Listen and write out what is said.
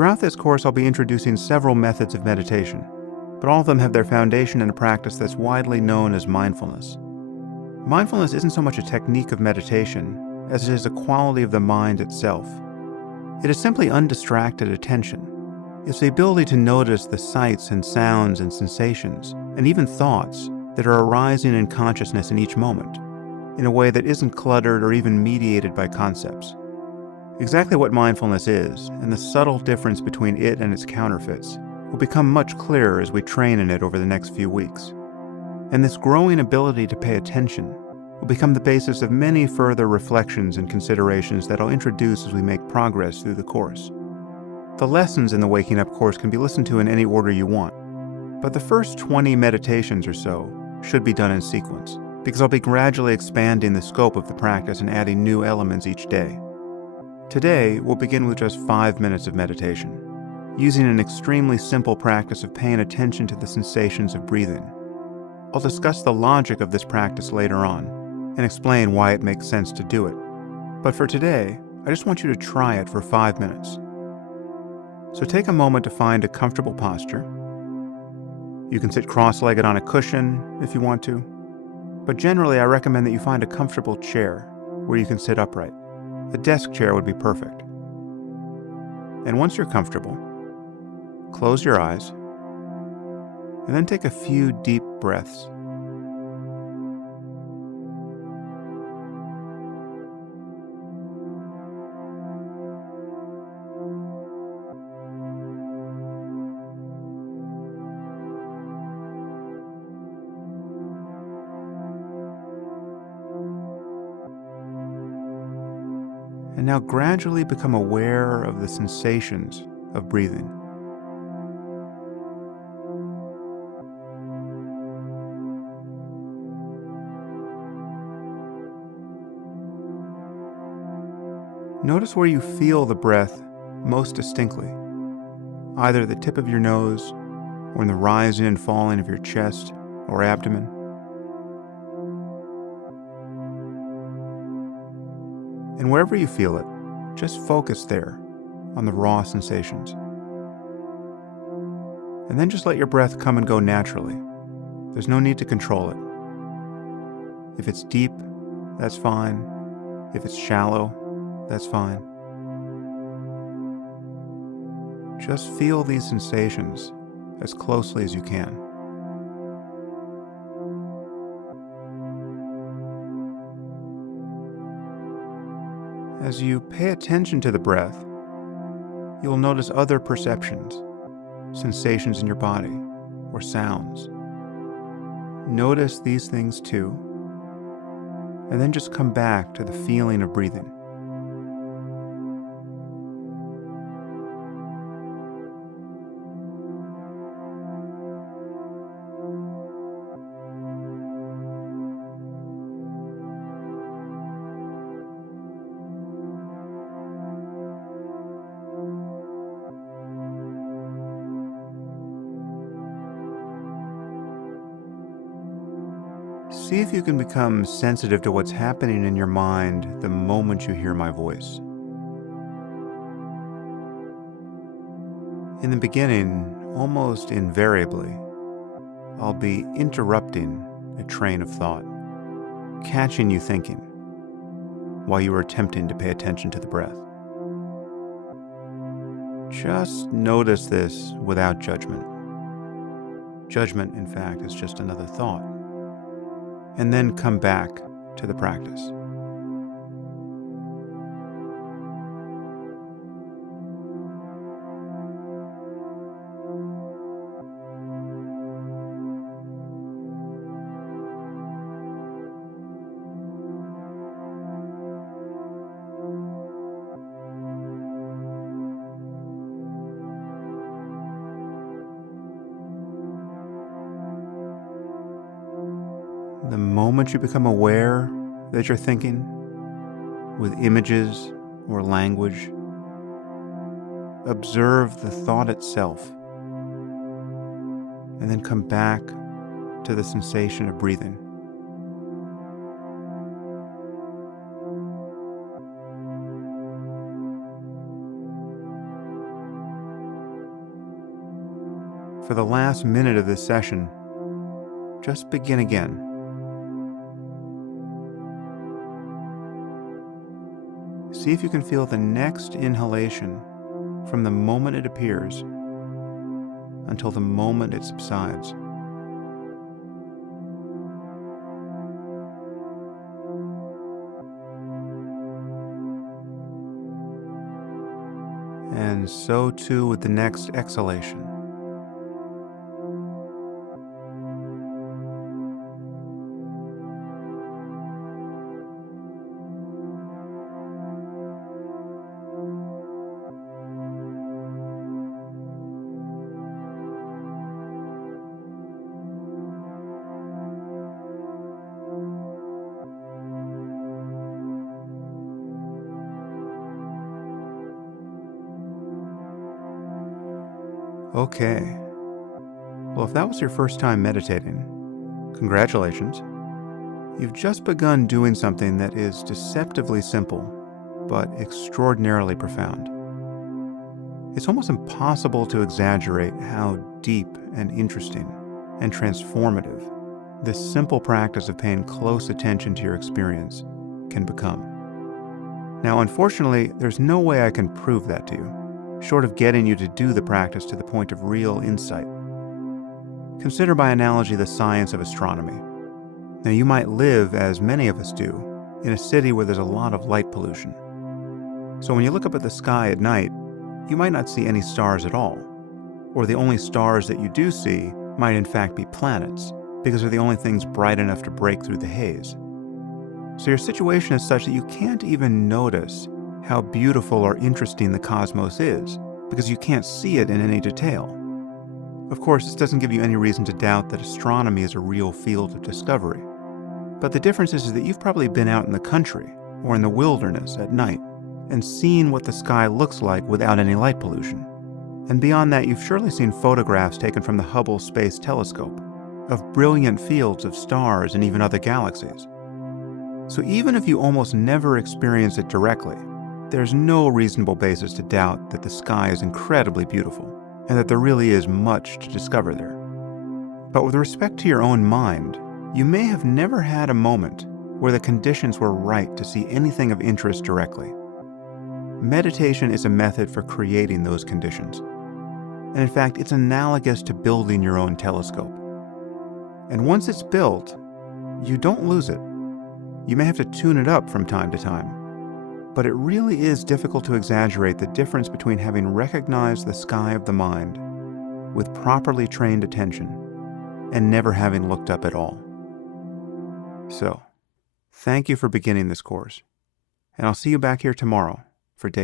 Throughout this course, I'll be introducing several methods of meditation, but all of them have their foundation in a practice that's widely known as mindfulness. Mindfulness isn't so much a technique of meditation as it is a quality of the mind itself. It is simply undistracted attention. It's the ability to notice the sights and sounds and sensations, and even thoughts, that are arising in consciousness in each moment, in a way that isn't cluttered or even mediated by concepts. Exactly what mindfulness is, and the subtle difference between it and its counterfeits, will become much clearer as we train in it over the next few weeks. And this growing ability to pay attention will become the basis of many further reflections and considerations that I'll introduce as we make progress through the course. The lessons in the Waking Up course can be listened to in any order you want, but the first 20 meditations or so should be done in sequence, because I'll be gradually expanding the scope of the practice and adding new elements each day. Today, we'll begin with just 5 minutes of meditation, using an extremely simple practice of paying attention to the sensations of breathing. I'll discuss the logic of this practice later on, and explain why it makes sense to do it. But for today, I just want you to try it for 5 minutes. So take a moment to find a comfortable posture. You can sit cross-legged on a cushion if you want to, but generally I recommend that you find a comfortable chair where you can sit upright. A desk chair would be perfect. And once you're comfortable, close your eyes, and then take a few deep breaths. And now gradually become aware of the sensations of breathing. Notice where you feel the breath most distinctly, either at the tip of your nose, or in the rising and falling of your chest or abdomen. And wherever you feel it, just focus there on the raw sensations. And then just let your breath come and go naturally. There's no need to control it. If it's deep, that's fine. If it's shallow, that's fine. Just feel these sensations as closely as you can. As you pay attention to the breath, you'll notice other perceptions, sensations in your body, or sounds. Notice these things too, and then just come back to the feeling of breathing. See if you can become sensitive to what's happening in your mind the moment you hear my voice. In the beginning, almost invariably, I'll be interrupting a train of thought, catching you thinking, while you are attempting to pay attention to the breath. Just notice this without judgment. Judgment, in fact, is just another thought. And then come back to the practice. The moment you become aware that you're thinking with images or language, observe the thought itself, and then come back to the sensation of breathing. for the last minute of this session, just begin again. See if you can feel the next inhalation from the moment it appears until the moment it subsides. And so too with the next exhalation. Okay. Well, if that was your first time meditating, congratulations. You've just begun doing something that is deceptively simple, but extraordinarily profound. It's almost impossible to exaggerate how deep and interesting and transformative this simple practice of paying close attention to your experience can become. Now, unfortunately, there's no way I can prove that to you, short of getting you to do the practice to the point of real insight. Consider by analogy the science of astronomy. Now, you might live, as many of us do, in a city where there's a lot of light pollution. So when you look up at the sky at night, you might not see any stars at all. Or the only stars that you do see might in fact be planets, because they're the only things bright enough to break through the haze. So your situation is such that you can't even notice how beautiful or interesting the cosmos is, because you can't see it in any detail. Of course, this doesn't give you any reason to doubt that astronomy is a real field of discovery. But the difference is that you've probably been out in the country or in the wilderness at night and seen what the sky looks like without any light pollution. And beyond that, you've surely seen photographs taken from the Hubble Space Telescope of brilliant fields of stars and even other galaxies. So even if you almost never experience it directly, there's no reasonable basis to doubt that the sky is incredibly beautiful and that there really is much to discover there. But with respect to your own mind, you may have never had a moment where the conditions were right to see anything of interest directly. Meditation is a method for creating those conditions. And in fact, it's analogous to building your own telescope. And once it's built, you don't lose it. You may have to tune it up from time to time. But it really is difficult to exaggerate the difference between having recognized the sky of the mind with properly trained attention and never having looked up at all. So, thank you for beginning this course, and I'll see you back here tomorrow for day